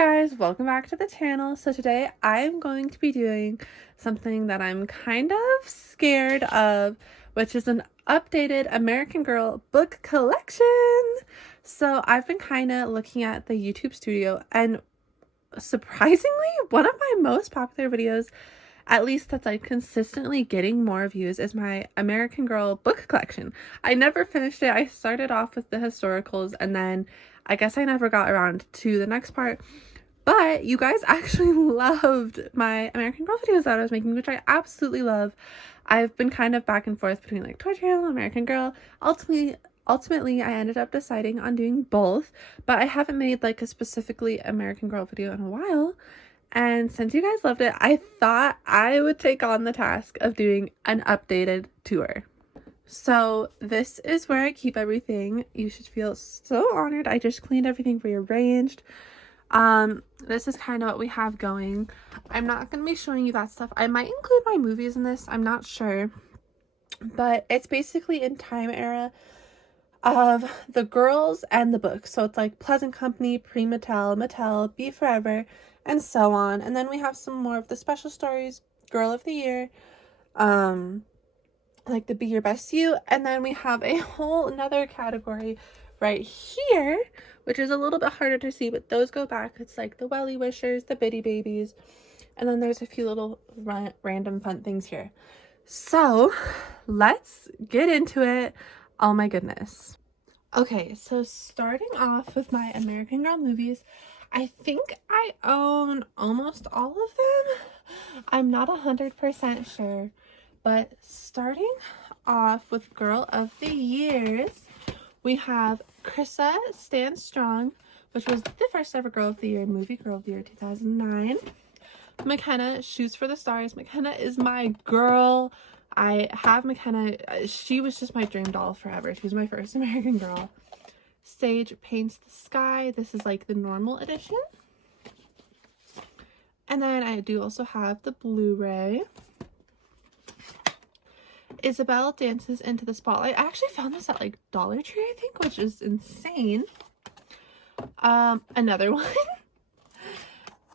Guys, welcome back to the channel. So today I'm going to be doing something that I'm kind of scared of, which is an updated American Girl book collection. So I've been kind of looking at the YouTube studio, and surprisingly, one of my most popular videos, at least that's like consistently getting more views, is my American Girl book collection. I never finished it. I started off with the historicals, and then I guess I never got around to the next part. But you guys actually loved my American Girl videos that I was making, which I absolutely love. I've been kind of back and forth between like Toy Channel, American Girl. Ultimately, I ended up deciding on doing both, but I haven't made like a specifically American Girl video in a while. And since you guys loved it, I thought I would take on the task of doing an updated tour. So this is where I keep everything. You should feel so honored. I just cleaned everything rearranged. This is kind of what we have going. I'm not going to be showing you that stuff. I might include my movies in this. I'm not sure. But it's basically in time era of the girls and the books. So it's like Pleasant Company, Pre-Mattel, Mattel, Be Forever, and so on. And then we have some more of the special stories, Girl of the Year, like the Be Your Best You. And then we have a whole another category right here, which is a little bit harder to see, but those go back. It's like the Welly Wishers, the Bitty Babies, and then there's a few little random fun things here. So let's get into it. Oh my goodness. Okay, so starting off with my American Girl movies, I think I own almost all of them. I'm not 100% sure, but starting off with Girl of the Years, we have Krissa Stand Strong, which was the first ever Girl of the Year movie, Girl of the Year 2009. McKenna, Shoes for the Stars. McKenna is my girl. I have McKenna. She was just my dream doll forever. She was my first American Girl. Sage Paints the Sky. This is like the normal edition. And then I do also have the Blu-ray. Isabel Dances into the Spotlight. I actually found this at like Dollar Tree, I think, which is insane. Another one.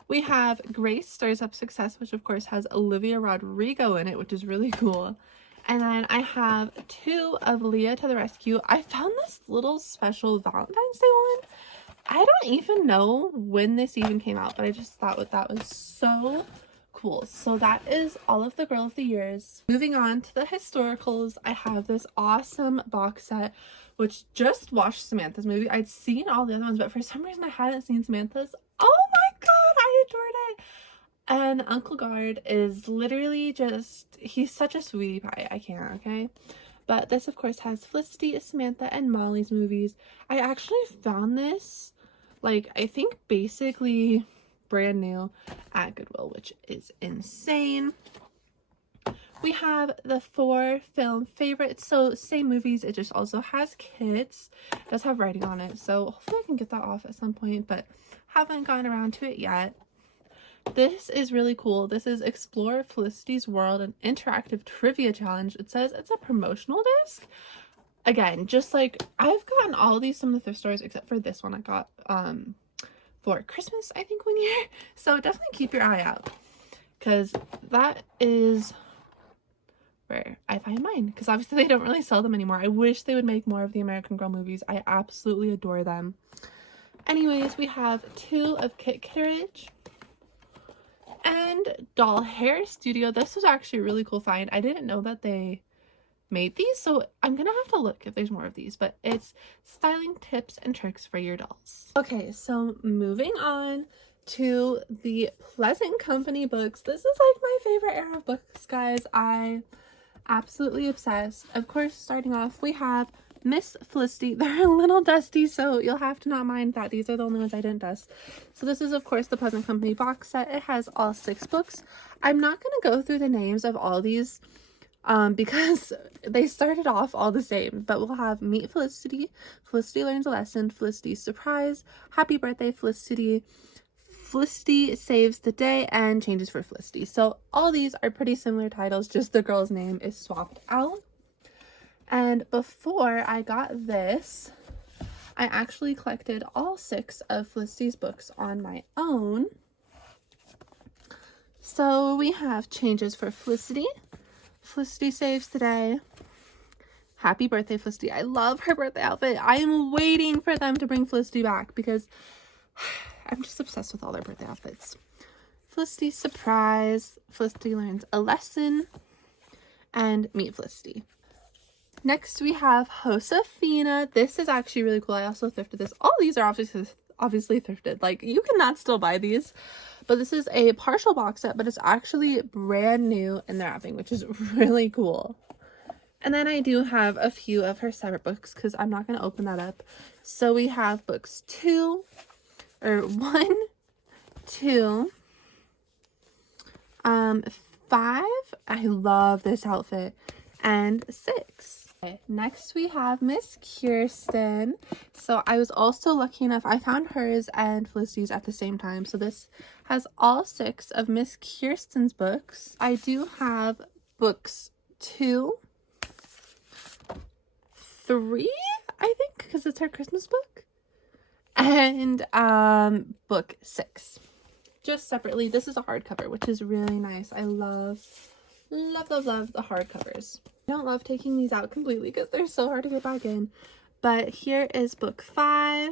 We have Grace Stirs Up Success, which of course has Olivia Rodrigo in it, which is really cool. And then I have two of Leah to the Rescue. I found this little special Valentine's Day one. I don't even know when this even came out, but I just thought that was so cool. So that is all of the Girl of the Years. Moving on to the historicals, I have this awesome box set, which just watched Samantha's movie. I'd seen all the other ones, but for some reason I hadn't seen Samantha's. Oh my god, I adored it. And Uncle Guard is literally just, he's such a sweetie pie. I can't, okay? But this, of course, has Felicity, Samantha, and Molly's movies. I actually found this, like, I think basically brand new at Goodwill, which is insane. We have the 4 film favorites. So same movies, it just also has kids. It does have writing on it, so hopefully I can get that off at some point, but haven't gotten around to it yet. This is really cool. This is Explore Felicity's World, an interactive trivia challenge. It says it's a promotional disc. Again, just like I've gotten all these some of the thrift stores except for this one I got for Christmas, I think, one year. So definitely keep your eye out, because that is where I find mine, because obviously they don't really sell them anymore. I wish they would make more of the American Girl movies. I absolutely adore them. Anyways, we have 2 of Kit Carriage and Doll Hair Studio. This was actually a really cool find. I didn't know that they made these, so I'm gonna have to look if there's more of these, but it's styling tips and tricks for your dolls. Okay, so moving on to the Pleasant Company books. This is like my favorite era of books, guys. I absolutely obsessed. Of course, starting off, we have Miss Felicity. They're a little dusty, so you'll have to not mind that. These are the only ones I didn't dust. So this is, of course, the Pleasant Company box set. It has all 6 books. I'm not going to go through the names of all these because they started off all the same, but we'll have Meet Felicity, Felicity Learns a Lesson, Felicity's Surprise, Happy Birthday Felicity, Felicity Saves the Day, and Changes for Felicity. So all these are pretty similar titles, just the girl's name is swapped out. And before I got this, I actually collected all 6 of Felicity's books on my own. So we have changes for Felicity. Felicity saves the day. Happy birthday, Felicity. I love her birthday outfit. I am waiting for them to bring Felicity back because I'm just obsessed with all their birthday outfits. Felicity surprise. Felicity learns a lesson. And meet Felicity. Next we have Josefina. This is actually really cool. I also thrifted this. All these are obviously thrifted. Like, you cannot still buy these. But this is a partial box set, but it's actually brand new in the wrapping, which is really cool. And then I do have a few of her separate books because I'm not going to open that up. So we have books 1, 2, 5. I love this outfit. And 6. Okay, next we have Miss Kirsten. So I was also lucky enough, I found hers and Felicity's at the same time. So this has all 6 of Miss Kirsten's books. I do have books 2, 3, I think, because it's her Christmas book. And book 6. Just separately. This is a hardcover, which is really nice. I love the hardcovers. I don't love taking these out completely because they're so hard to get back in. But here is book 5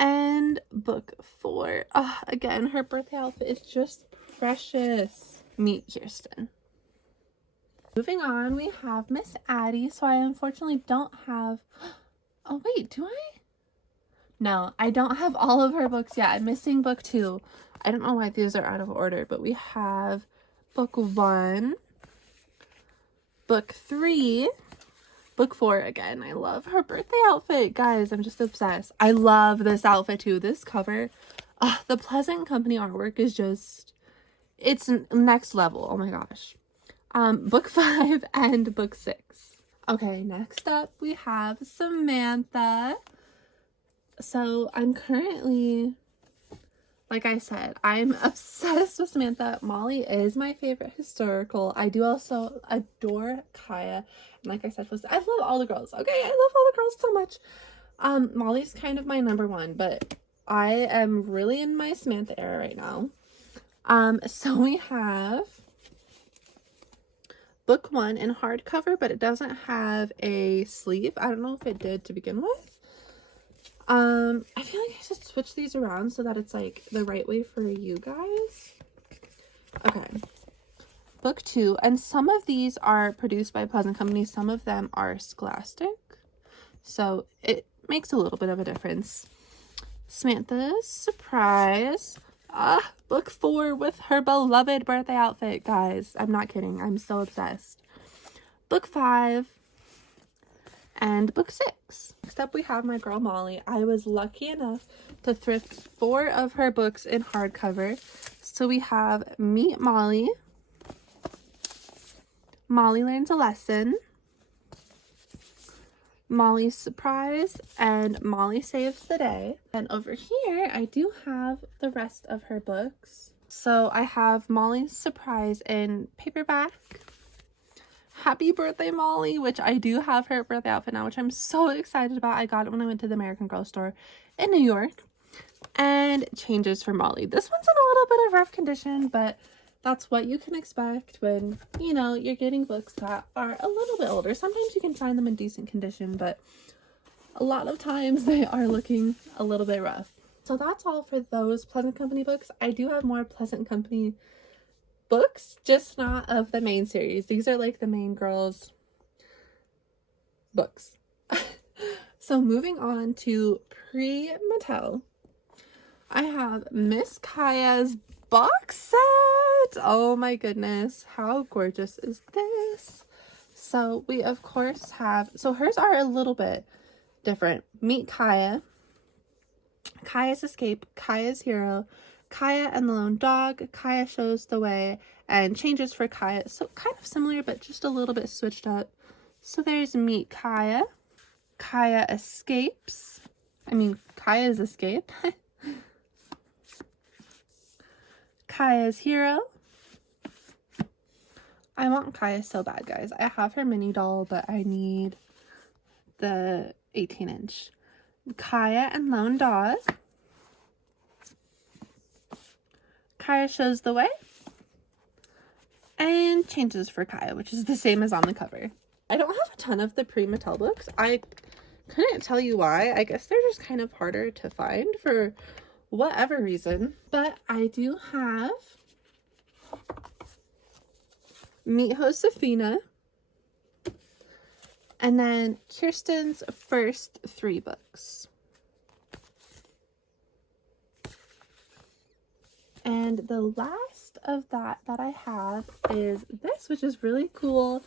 and book 4. Oh, again, her birthday outfit is just precious. Meet Kirsten. Moving on, we have Miss Addie. So I unfortunately don't have... Oh, wait, do I? No, I don't have all of her books yet. I'm missing book 2. I don't know why these are out of order, but we have book 1, book 3, book 4 again. I love her birthday outfit, guys. I'm just obsessed. I love this outfit too. This cover, the Pleasant Company artwork is just, it's next level. Oh my gosh. Book 5 and book 6. Okay, next up we have Samantha. So I'm currently, like I said, I'm obsessed with Samantha. Molly is my favorite historical. I do also adore Kaya. And like I said, I love all the girls. Okay, I love all the girls so much. Molly's kind of my number 1, but I am really in my Samantha era right now. So we have book 1 in hardcover, but it doesn't have a sleeve. I don't know if it did to begin with. I feel like I should switch these around so that it's like the right way for you guys. Okay. Book 2, and some of these are produced by Pleasant Company, some of them are Scholastic. So it makes a little bit of a difference. Samantha's surprise. Book 4 with her beloved birthday outfit, guys. I'm not kidding. I'm so obsessed. Book 5. And book 6. Next up we have my girl Molly. I was lucky enough to thrift 4 of her books in hardcover. So we have Meet Molly, Molly Learns a Lesson, Molly's Surprise, and Molly Saves the Day. And over here I do have the rest of her books. So I have Molly's Surprise in paperback. Happy birthday, Molly, which I do have her birthday outfit now, which I'm so excited about. I got it when I went to the American Girl store in New York. And changes for Molly. This one's in a little bit of rough condition, but that's what you can expect when, you know, you're getting books that are a little bit older. Sometimes you can find them in decent condition, but a lot of times they are looking a little bit rough. So that's all for those Pleasant Company books. I do have more Pleasant Company books, just not of the main series. These are like the main girls books. So moving on to pre-Mattel, I have Miss Kaya's box set. Oh my goodness, how gorgeous is this? So we of course have, so hers are a little bit different. Meet Kaya, Kaya's Escape, Kaya's Hero, Kaya and the Lone Dog, Kaya Shows the Way, and changes for Kaya. So kind of similar, but just a little bit switched up. So there's Meet Kaya, Kaya Escapes. I mean, Kaya's Escape. Kaya's Hero. I want Kaya so bad, guys. I have her mini doll, but I need the 18-inch. Kaya and Lone Dog. Kaya shows the way. And changes for Kaya, which is the same as on the cover. I don't have a ton of the pre-Mattel books. I couldn't tell you why. I guess they're just kind of harder to find for whatever reason. But I do have Meet Josefina. And then Kirsten's first 3 books. And the last of that I have is this, which is really cool.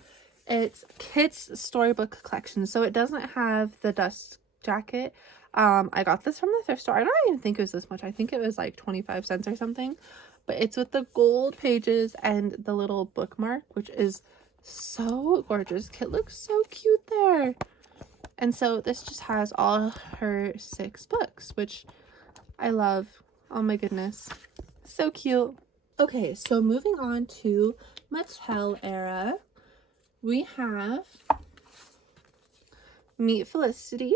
It's Kit's Storybook Collection. So it doesn't have the dust jacket. I got this from the thrift store. I don't even think it was this much. I think it was like 25 cents or something. But it's with the gold pages and the little bookmark, which is so gorgeous. Kit looks so cute there. And so this just has all her 6 books, which I love. Oh my goodness. So cute. Okay, so moving on to Mattel era, we have Meet Felicity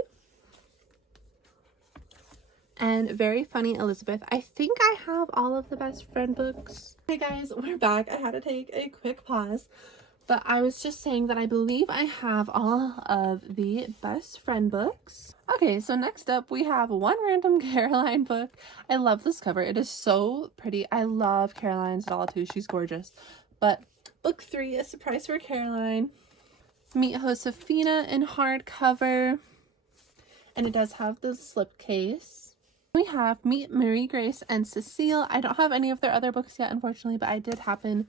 and Very Funny Elizabeth. I think I have all of the best friend books. Hey guys, we're back. I had to take a quick pause, but I was just saying that I believe I have all of the best friend books. Okay, so next up we have One Random Caroline book. I love this cover. It is so pretty. I love Caroline's doll too. She's gorgeous. But book 3, A Surprise for Caroline. Meet Josefina in hardcover. And it does have the slipcase. We have Meet Marie Grace and Cecile. I don't have any of their other books yet, unfortunately, but I did happen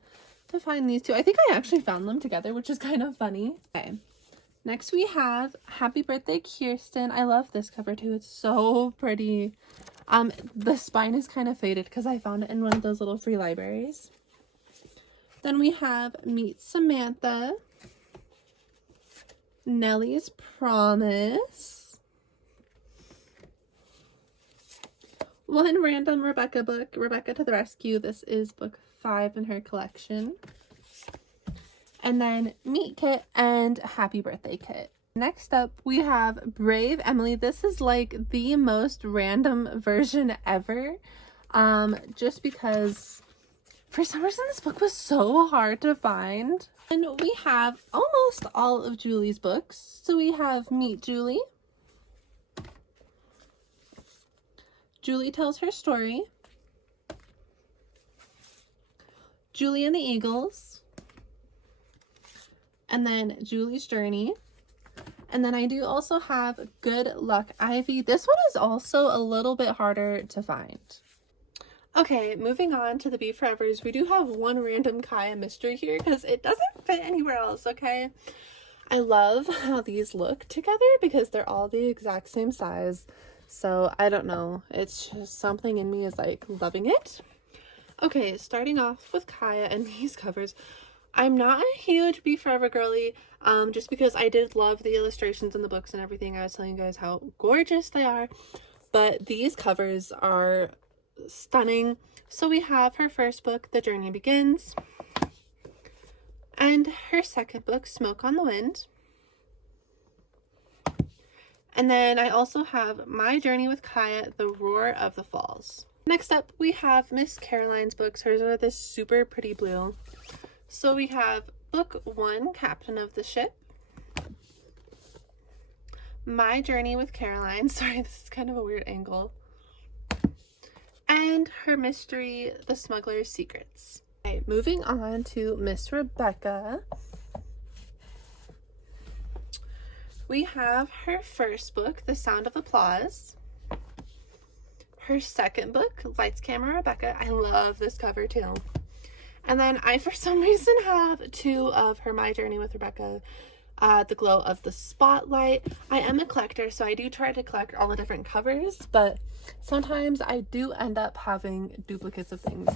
to find these 2. I think I actually found them together, which is kind of funny. Okay. Next we have Happy Birthday Kirsten. I love this cover too. It's so pretty. The spine is kind of faded because I found it in one of those little free libraries. Then we have Meet Samantha. Nellie's Promise. One Random Rebecca book, Rebecca to the Rescue. This is book 5 in her collection. And then Meet Kit and Happy Birthday Kit. Next up, we have Brave Emily. This is like the most random version ever. Just because for some reason this book was so hard to find. And we have almost all of Julie's books. So we have Meet Julie. Julie Tells Her Story. Julie and the Eagles. And then Julie's Journey. And then I do also have Good Luck Ivy. This one is also a little bit harder to find. Okay, moving on to the Be Forevers. We do have One Random Kaya mystery here because it doesn't fit anywhere else, okay? I love how these look together because they're all the exact same size. So I don't know. It's just something in me is like loving it. Okay, starting off with Kaya and these covers. I'm not a huge Be Forever girly, just because I did love the illustrations in the books and everything. I was telling you guys how gorgeous they are, but these covers are stunning. So we have her first book, The Journey Begins, and her second book, Smoke on the Wind. And then I also have My Journey with Kaya, The Roar of the Falls. Next up, we have Miss Caroline's books. Hers are this super pretty blue. So we have book 1, Captain of the Ship. My Journey with Caroline. Sorry, this is kind of a weird angle. And her mystery, The Smuggler's Secrets. Okay, moving on to Miss Rebecca. We have her first book, The Sound of Applause. Her second book, Lights, Camera, Rebecca. I love this cover too. And then I, for some reason, have 2 of her My Journey with Rebecca, The Glow of the Spotlight. I am a collector, so I do try to collect all the different covers, but sometimes I do end up having duplicates of things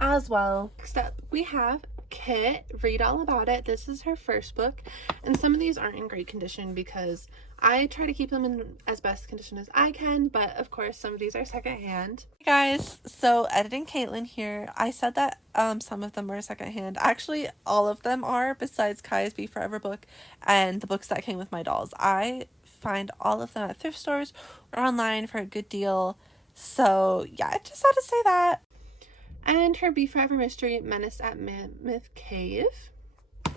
as well. Next up, we have Kit, Read All About It. This is her first book, and some of these aren't in great condition because I try to keep them in as best condition as I can, but of course some of these are secondhand. Hey guys, so editing Caitlin here. I said that some of them were secondhand. Actually, all of them are, besides Kaya's Be Forever book and the books that came with my dolls. I find all of them at thrift stores or online for a good deal. So yeah, I just had to say that. And her Be Forever Mystery Menace at Mammoth Cave.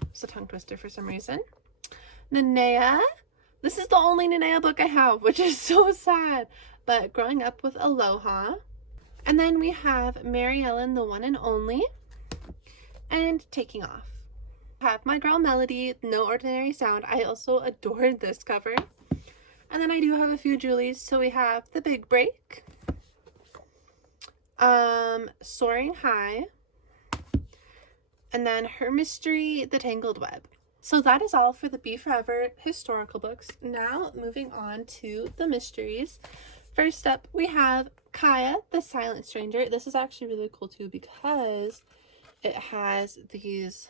It's a tongue twister for some reason. Nanea. This is the only Nanea book I have, which is so sad. But Growing Up with Aloha. And then we have Mary Ellen, the One and Only. And Taking Off. I have my girl Melody, No Ordinary Sound. I also adored this cover. And then I do have a few Julies. So we have The Big Break. Soaring High. And then Her Mystery, The Tangled Web. So that is all for the Be Forever historical books. Now moving on to the mysteries. First up, we have Kaya, the Silent Stranger. This is actually really cool too because it has these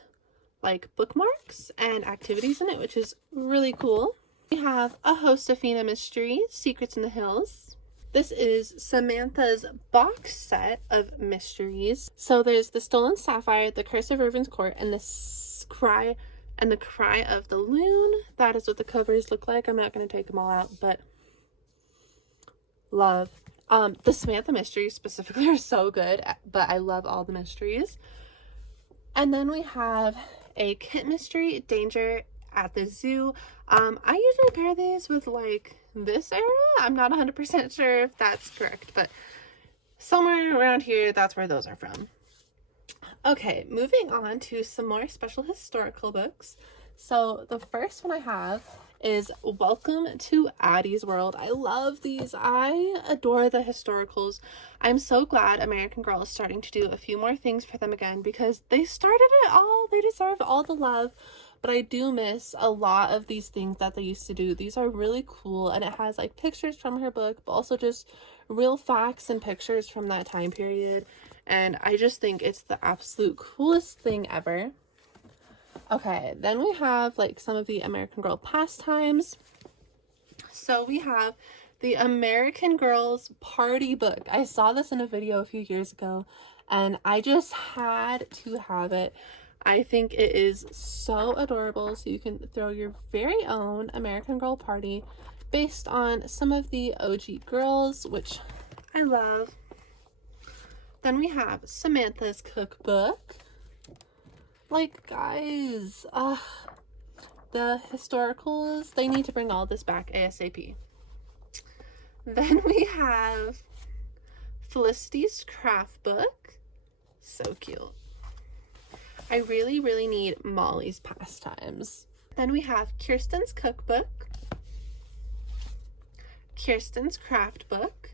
like bookmarks and activities in it, which is really cool. We have A Josefina Mystery, Secrets in the Hills. This is Samantha's box set of mysteries. So there's The Stolen Sapphire, The Curse of Irvin's Court, and The Cry of the Loon. That is what the covers look like. I'm not going to take them all out, but love. The Samantha mysteries specifically are so good, but I love all the mysteries. And then we have a Kit mystery, Danger at the Zoo. I usually pair these with like this era. I'm not 100% sure if that's correct, but somewhere around here, that's where those are from. Okay, moving on to some more special historical books. So the first one I have is Welcome to Addie's World. I love these. I adore the historicals. I'm so glad American Girl is starting to do a few more things for them again because they started it all. They deserve all the love. But I do miss a lot of these things that they used to do. These are really cool, and it has like pictures from her book, but also just real facts and pictures from that time period. And I just think it's the absolute coolest thing ever. Okay, then we have like some of the American Girl pastimes. So we have the American Girls Party book. I saw this in a video a few years ago, and I just had to have it. I think it is so adorable. So you can throw your very own American Girl party based on some of the OG girls, which I love. Then we have Samantha's cookbook. Like, guys, the historicals, they need to bring all this back ASAP. Then we have Felicity's craft book. So cute. I really, really need Molly's pastimes. Then we have Kirsten's cookbook, Kirsten's craft book,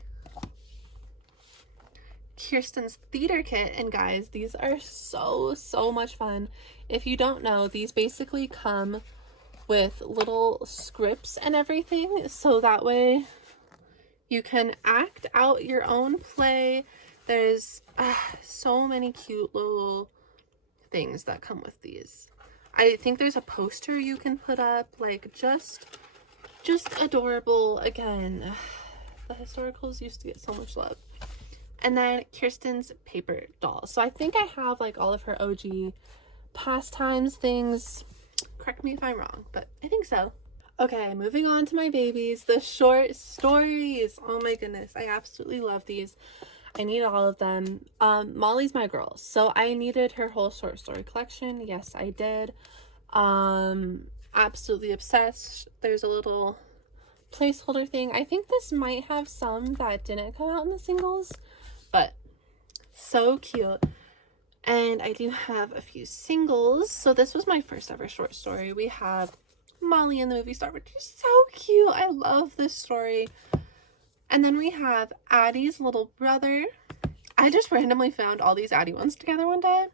Kirsten's theater kit, and guys, these are so much fun. If you don't know, these basically come with little scripts and everything, so that way you can act out your own play. There's so many cute little things that come with these. I think there's a poster you can put up, like just adorable. Again, the historicals used to get so much love. And then Kirsten's paper doll. So I think I have like all of her OG pastimes things. Correct me if I'm wrong, but I think so. Okay, moving on to my babies, the short stories. Oh my goodness, I absolutely love these. I need all of them. Molly's my girl, so I needed her whole short story collection. Yes, I did. Absolutely obsessed. There's a little placeholder thing. I think this might have some that didn't come out in the singles, but so cute. And I do have a few singles. So this was my first ever short story. We have Molly and the Movie Star, which is so cute. I love this story. And then we have Addie's little brother. I just randomly found all these Addie ones together one day.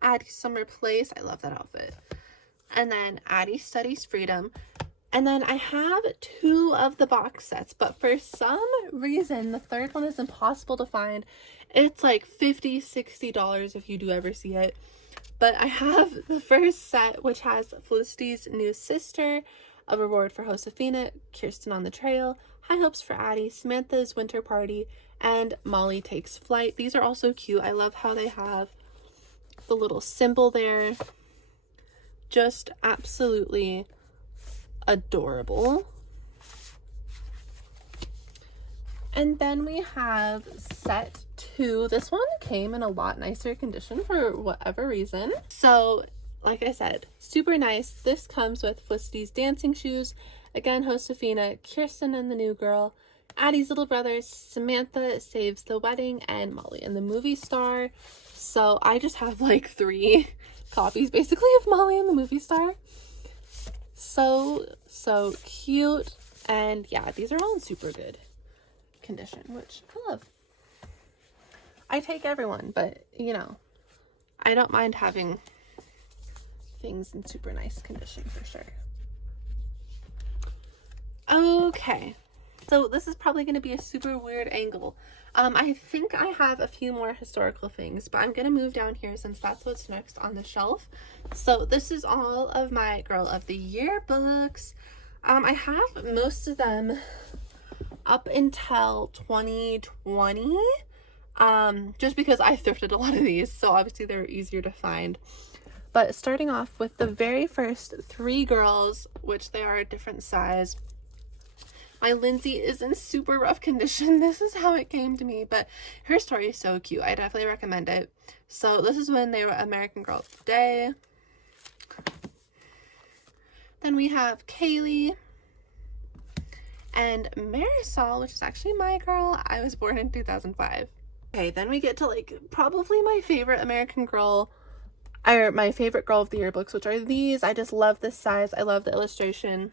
Addie's Summer Place. I love that outfit. And then Addie Studies Freedom. And then I have 2 of the box sets, but for some reason, the third one is impossible to find. It's like $50, $60 if you do ever see it. But I have the first set, which has Felicity's New Sister, A Reward for Josefina, Kirsten on the Trail, High Hopes for Addie, Samantha's Winter Party, and Molly Takes Flight. These are also cute. I love how they have the little symbol there. Just absolutely adorable. And then we have set 2. This one came in a lot nicer condition for whatever reason. So, like I said, super nice. This comes with Felicity's dancing shoes. Again, Josefina, Kirsten and the new girl, Addie's little brothers, Samantha saves the wedding, and Molly and the movie star. So I just have like 3 copies basically of Molly and the movie star. So cute. And yeah, these are all in super good condition, which I love. I take everyone, but you know, I don't mind having things in super nice condition for sure. Okay, so this is probably going to be a super weird angle. I think I have a few more historical things, but I'm going to move down here since that's what's next on the shelf. So this is all of my Girl of the Year books. I have most of them up until 2020, just because I thrifted a lot of these, so obviously they're easier to find. But starting off with the very first 3 girls, which they are a different size. My Lindsay is in super rough condition. This is how it came to me, but her story is so cute. I definitely recommend it. So this is when they were American Girl of the Day. Then we have Kaylee and Marisol, which is actually my girl. I was born in 2005. Okay, then we get to like probably my favorite American Girl, or my favorite Girl of the Year books, which are these. I just love this size. I love the illustration.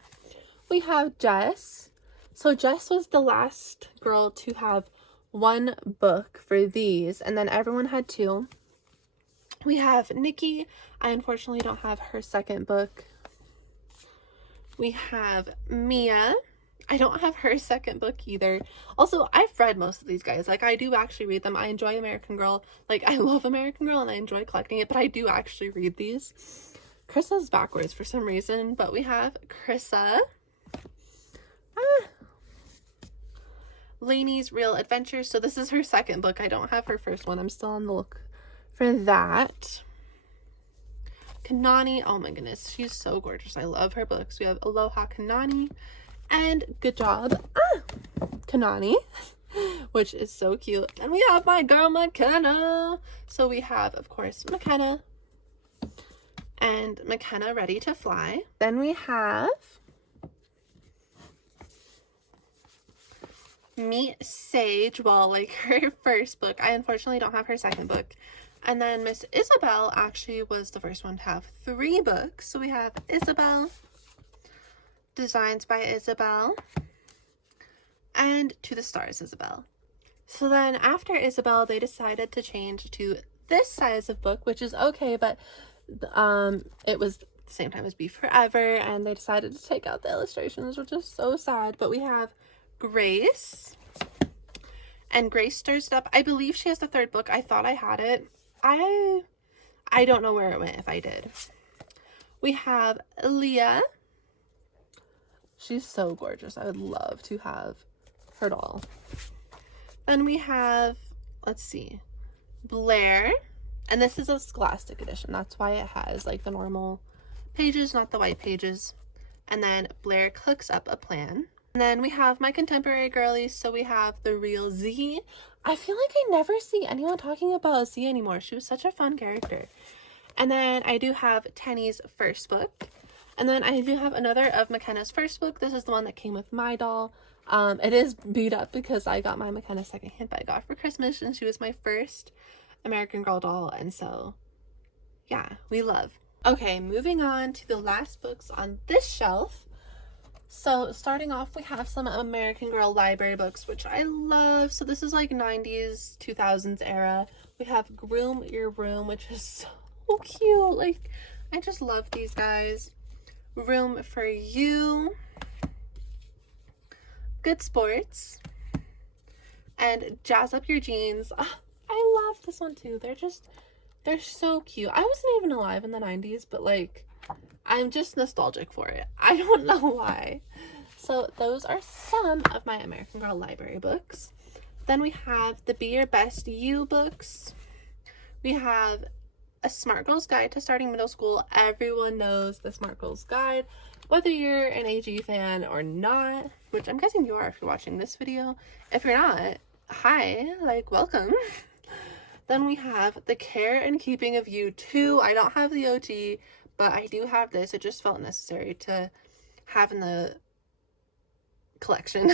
We have Jess. So Jess was the last girl to have 1 book for these, and then everyone had 2. We have Nikki. I unfortunately don't have her second book. We have Mia. I don't have her second book either. Also, I've read most of these guys. Like, I do actually read them. I enjoy American Girl. Like, I love American Girl and I enjoy collecting it, but I do actually read these. Chrissa's backwards for some reason, but we have Chrissa. Lainey's Real Adventures. So this is her second book. I don't have her first one. I'm still on the look for that. Kanani. Oh my goodness. She's so gorgeous. I love her books. We have Aloha Kanani and Good Job Kanani, which is so cute. And we have my girl McKenna. So we have, of course, McKenna and McKenna Ready to Fly. Then we have Meet Sage. Well, like her first book. I unfortunately don't have her second book. And then Miss Isabel actually was the first one to have 3 books. So we have Isabel, Designs by Isabel, and To the Stars Isabel. So then after Isabel, they decided to change to this size of book, which is okay, but it was the same time as Be Forever, and they decided to take out the illustrations, which is so sad. But we have Grace, and Grace stirs it up. I believe she has the 3rd book. I thought I had it. I don't know where it went if I did. We have Leah. She's so gorgeous. I would love to have her doll. Then we have, let's see, Blair, and this is a Scholastic edition. That's why it has like the normal pages, not the white pages. And then Blair cooks up a plan. And then we have my contemporary girlies. So we have The Real Z. I feel like I never see anyone talking about Z anymore. She was such a fun character. And then I do have Tenny's first book. And then I do have another of McKenna's first book. This is the one that came with my doll. It is beat up because I got my McKenna secondhand, but I got for Christmas, and she was my first American Girl doll. And so, yeah, we love. Okay, moving on to the last books on this shelf. So starting off, we have some American Girl library books, which I love. So this is like 90s, 2000s era. We have Groom Your Room, which is so cute. Like, I just love these guys. Room for You, Good Sports, and Jazz Up Your Jeans. Oh, I love this one too. They're so cute. I wasn't even alive in the 90s, but like, I'm just nostalgic for it. I don't know why. So those are some of my American Girl library books. Then we have the Be Your Best You books. We have A Smart Girl's Guide to Starting Middle School. Everyone knows the Smart Girl's Guide. Whether you're an HEYY fan or not, which I'm guessing you are if you're watching this video. If you're not, hi, like, welcome. Then we have The Care and Keeping of You 2. I don't have the OG, but I do have this. It just felt necessary to have in the collection.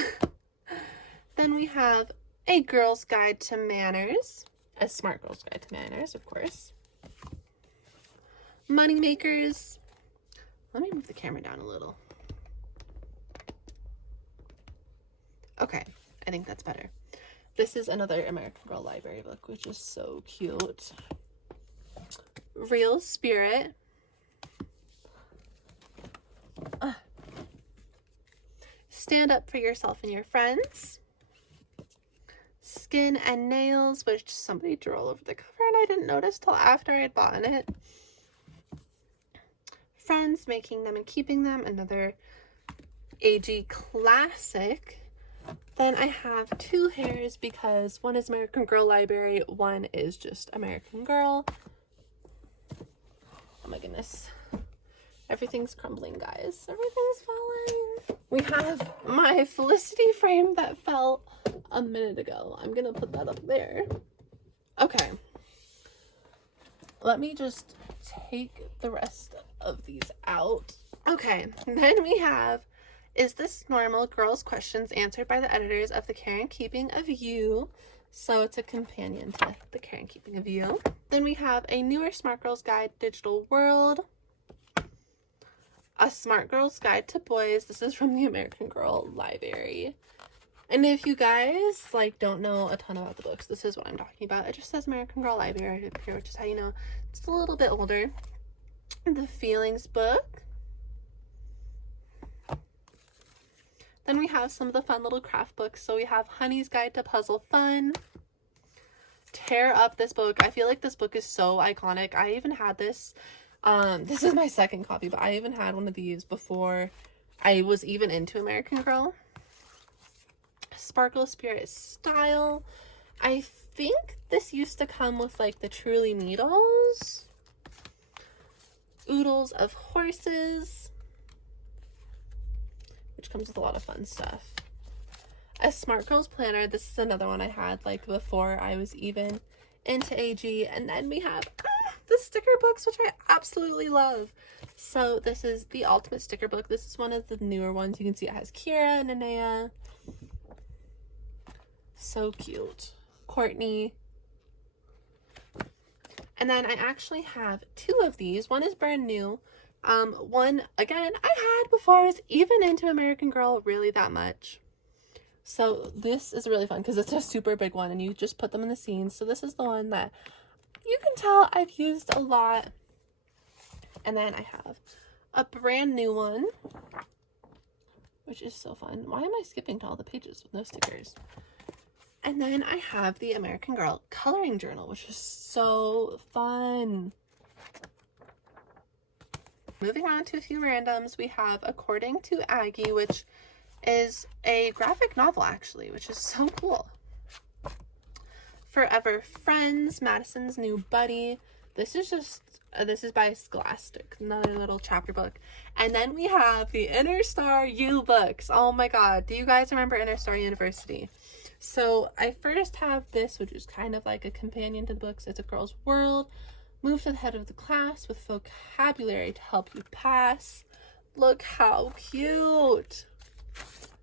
Then we have A Girl's Guide to Manners. A Smart Girl's Guide to Manners, of course. Moneymakers. Let me move the camera down a little. Okay, I think that's better. This is another American Girl library book, which is so cute. Real Spirit. Stand Up for Yourself and Your Friends. Skin and Nails, which somebody drew all over the cover and I didn't notice till after I had bought it. Friends, Making Them and Keeping Them, another HEYY classic. Then I have two hairs because one is American Girl Library, one is just American Girl. Oh my goodness. Everything's crumbling, guys. Everything's falling. We have my Felicity frame that fell a minute ago. I'm gonna put that up there. Okay. Let me just take the rest of these out. Okay, then we have Is This Normal? Girls' Questions Answered by the Editors of The Care and Keeping of You. So it's a companion to The Care and Keeping of You. Then we have A Newer Smart Girl's Guide Digital World. A Smart Girl's Guide to Boys. This is from the American Girl Library. And if you guys like don't know a ton about the books, this is what I'm talking about. It just says American Girl Library up here, which is how you know it's a little bit older. The Feelings book. Then we have some of the fun little craft books. So we have Honey's Guide to Puzzle Fun. Tear Up this book. I feel like this book is so iconic. I even had this. This is my second copy, but I even had one of these before I was even into American Girl. Sparkle Spirit Style. I think this used to come with like the Truly Needles. Oodles of Horses, which comes with a lot of fun stuff. A Smart Girl's Planner. This is another one I had like before I was even into HEYY. And then we have the sticker books, which I absolutely love. So this is the Ultimate Sticker Book. This is one of the newer ones. You can see it has Kira and Anaya. So cute. Courtney. And then I actually have two of these. One is brand new. One, again, I had before I was even into American Girl really that much. So this is really fun because it's a super big one and you just put them in the scenes. So this is the one that you can tell I've used a lot. And then I have a brand new one, which is so fun. Why am I skipping to all the pages with no stickers? And then I have the American Girl Coloring Journal, which is so fun. Moving on to a few randoms, we have According to Aggie, which is a graphic novel actually, which is so cool. Forever Friends, Madison's New Buddy. This is just, this is by Scholastic, another little chapter book. And then we have the Inner Star U books. Oh my god, do you guys remember Inner Star University? So I first have this, which is kind of like a companion to the books. It's A Girl's World. Move to the head of the class with vocabulary to help you pass. Look how cute.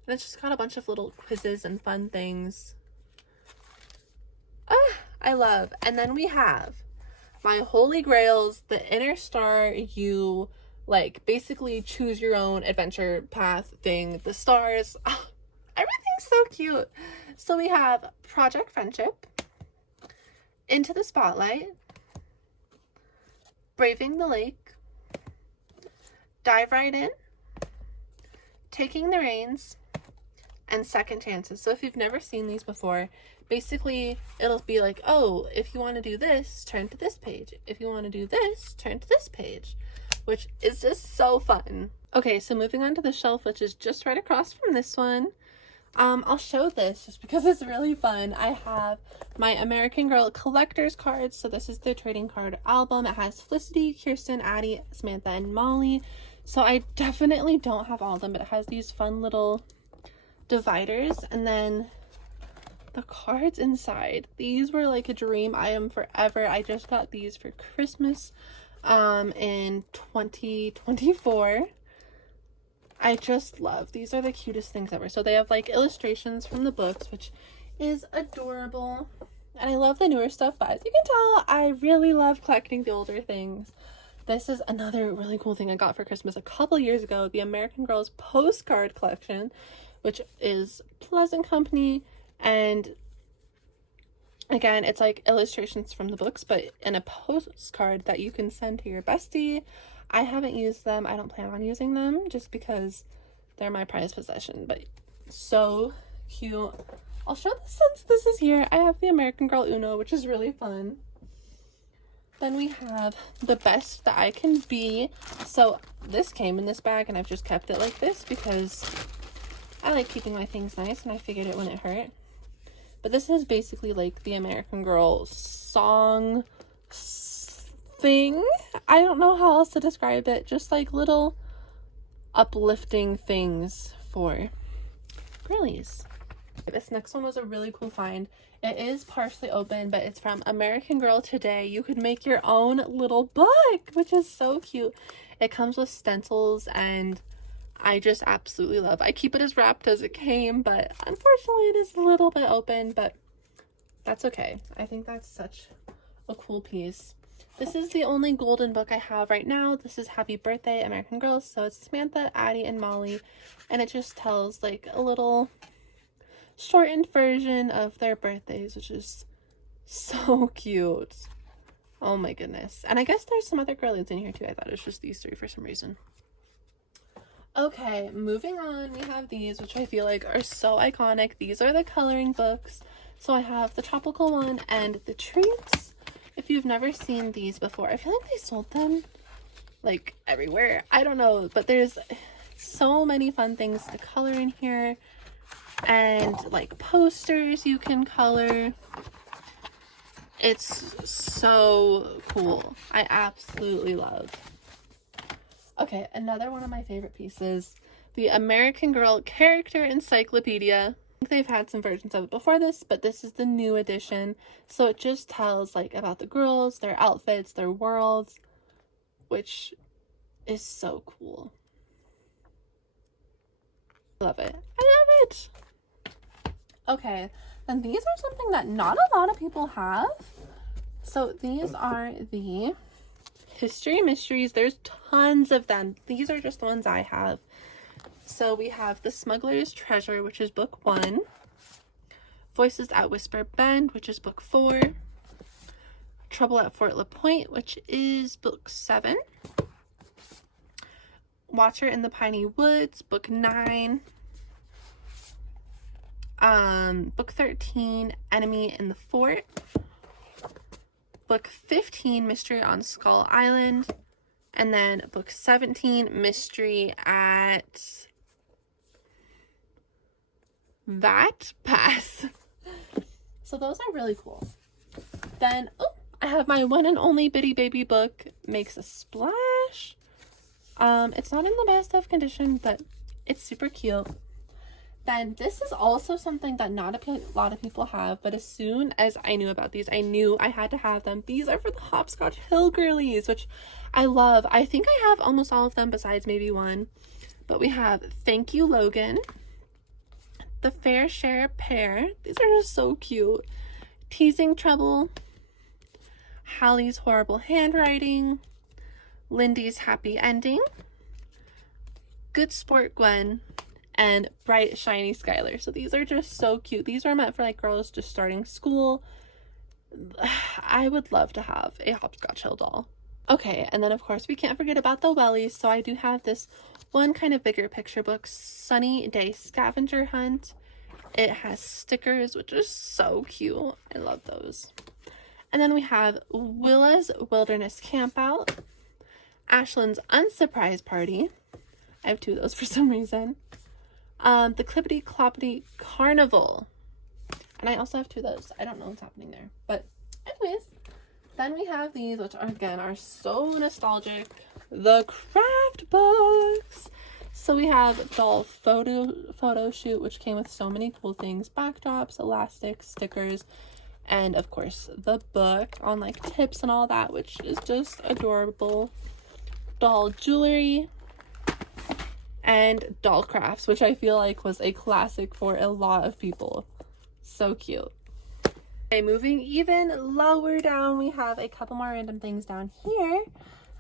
And it's just got a bunch of little quizzes and fun things. I love. And then we have my holy grails, the Inner Star U, like basically choose your own adventure path thing. The stars. Oh, everything's so cute. So we have Project Friendship, Into the Spotlight, Braving the Lake, Dive Right In, Taking the Reins, and Second Chances. So if you've never seen these before, basically it'll be like, oh, if you want to do this, turn to this page. If you want to do this, turn to this page, which is just so fun. Okay, so moving on to the shelf, which is just right across from this one. I'll show this just because it's really fun. I have my American Girl collector's cards. So this is the trading card album. It has Felicity, Kirsten, Addie, Samantha, and Molly. So I definitely don't have all of them, but it has these fun little dividers, and then the cards inside. These were like a dream item forever. I just got these for Christmas in 2024. I just love, these are the cutest things ever. So they have like illustrations from the books, which is adorable. And I love the newer stuff, but as you can tell, I really love collecting the older things. This is another really cool thing I got for Christmas a couple years ago, the American Girls postcard collection, which is Pleasant Company. And again, it's like illustrations from the books, but in a postcard that you can send to your bestie. I haven't used them. I don't plan on using them just because they're my prized possession, but so cute. I'll show this since this is here. I have the American Girl Uno, which is really fun. Then we have the Best That I Can Be. So this came in this bag and I've just kept it like this because I like keeping my things nice and I figured it wouldn't hurt. But this is basically like the American Girl song thing. I don't know how else to describe it. Just like little uplifting things for girlies. This next one was a really cool find. It is partially open, but it's from American Girl Today. You could make your own little book, which is so cute. It comes with stencils and I just absolutely love. I keep it as wrapped as it came, but unfortunately it is a little bit open, but that's okay. I think that's such a cool piece. This is the only golden book I have right now. This is Happy Birthday American Girls. So it's Samantha, Addie, and Molly, and it just tells like a little shortened version of their birthdays, which is so cute. Oh my goodness. And I guess there's some other girlies in here too. I thought it was just these three for some reason. Okay, moving on, we have these, which I feel like are so iconic. These are the coloring books. So I have the tropical one and the treats. If you've never seen these before, I feel like they sold them like everywhere. I don't know, but there's so many fun things to color in here, and like posters you can color. It's so cool. I absolutely love. Okay, another one of my favorite pieces, the American Girl Character Encyclopedia. I think they've had some versions of it before this, but this is the new edition. So it just tells like about the girls, their outfits, their worlds, which is so cool. Love it. I love it. Okay, and these are something that not a lot of people have. So these are the History Mysteries. There's tons of them. These are just the ones I have. So we have The Smuggler's Treasure, which is book 1. Voices at Whisper Bend, which is book 4. Trouble at Fort LaPointe, which is book 7. Watcher in the Piney Woods, book 9. Book 13, Enemy in the Fort. Book 15, Mystery on Skull Island. And then book 17, Mystery at that pass. So those are really cool. Then, oh, I have my one and only Bitty Baby book, Makes a Splash. It's not in the best of condition, but it's super cute. Then this is also something that not a lot of people have, but as soon as I knew about these, I knew I had to have them. These are for the Hopscotch Hill girlies, which I love. I think I have almost all of them besides maybe one. But we have Thank You Logan, The Fair Share Pair. These are just so cute. Teasing Trouble, Hallie's Horrible Handwriting, Lindy's Happy Ending, Good Sport Gwen, and Bright Shiny Skylar. So these are just so cute. These are meant for like girls just starting school. I would love to have a Hopscotch Hill doll. Okay, and then of course we can't forget about the wellies. So I do have this one kind of bigger picture book, Sunny Day Scavenger Hunt. It has stickers, which is so cute. I love those. And then we have Willa's Wilderness Campout, Ashlyn's Unsurprise Party. I have two of those for some reason. The Clippity Cloppity Carnival. And I also have two of those. I don't know what's happening there. But anyways, then we have these, which are, again, are so nostalgic. the craft books. So we have doll photo shoot, which came with so many cool things, backdrops, elastics, stickers, and of course the book on like tips and all that, which is just adorable. Doll jewelry and doll crafts, which I feel like was a classic for a lot of people. So cute. Okay, moving even lower down, we have a couple more random things down here.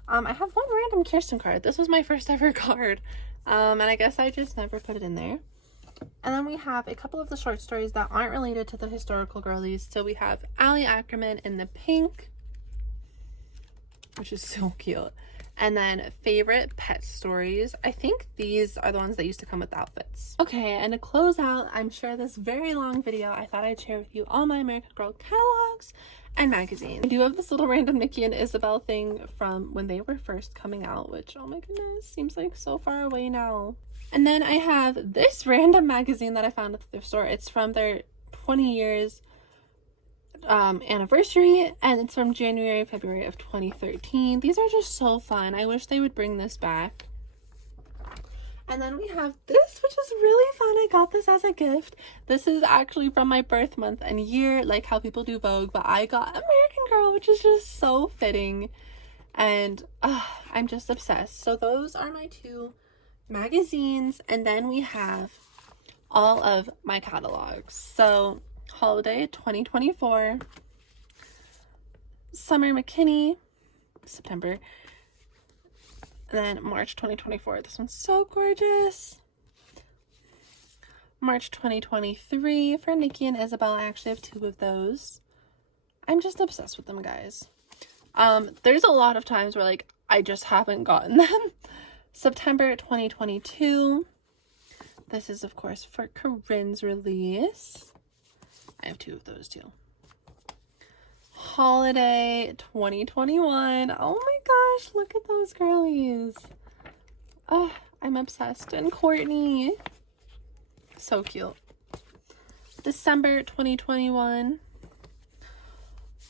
I have one random Kirsten card. This was my first ever card, and I guess I just never put it in there. And then we have a couple of the short stories that aren't related to the historical girlies. So we have Allie Ackerman in the pink, which is so cute. And then favorite pet stories. I think these are the ones that used to come with outfits. Okay, and to close out, I'm sure this very long video, I thought I'd share with you all my American Girl catalogs and magazines. I do have this little random Nikki and Isabel thing from when they were first coming out, which, oh my goodness, seems like so far away now. And then I have this random magazine that I found at the thrift store. It's from their 20 years anniversary, and it's from January, February of 2013. These are just so fun. I wish they would bring this back. And then we have this, which is really fun. I got this as a gift. This is actually from my birth month and year, like how people do Vogue, but I got American Girl, which is just so fitting. And I'm just obsessed. So those are my two magazines, and then we have all of my catalogs. So holiday 2024, summer McKinney, September, and then March 2024. This one's so gorgeous. March 2023 for Nikki and Isabel. I actually have two of those. I'm just obsessed with them, guys. There's a lot of times where like I just haven't gotten them. September 2022. This is, of course, for Corinne's release. I have two of those, too. Holiday 2021. Oh my gosh, look at those girlies. Oh, I'm obsessed. And Courtney. So cute. December 2021.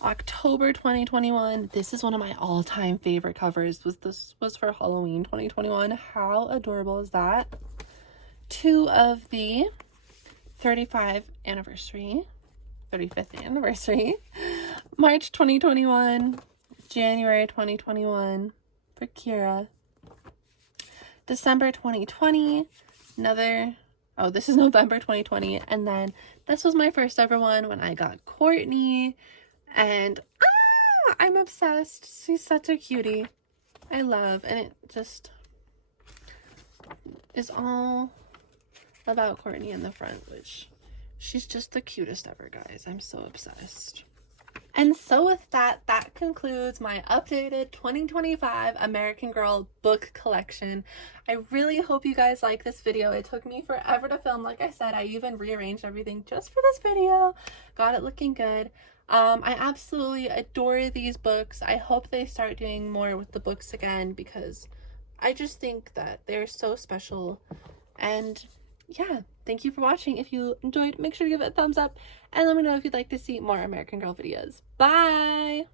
October 2021. This is one of my all-time favorite covers. This was for Halloween 2021. How adorable is that? Two of the 35th anniversary, March 2021, January 2021 for Kira. December 2020, this is November 2020, and then this was my first ever one when I got Courtney. And I'm obsessed. She's such a cutie. I love, and it just is all about Courtney in the front, which she's just the cutest ever, guys. I'm so obsessed. And so with that concludes my updated 2025 American Girl book collection. I really hope you guys like this video. It took me forever to film. Like I said, I even rearranged everything just for this video. Got it looking good. I absolutely adore these books. I hope they start doing more with the books again, because I just think that they're so special. And yeah, thank you for watching. If you enjoyed, make sure to give it a thumbs up and let me know if you'd like to see more American Girl videos. Bye!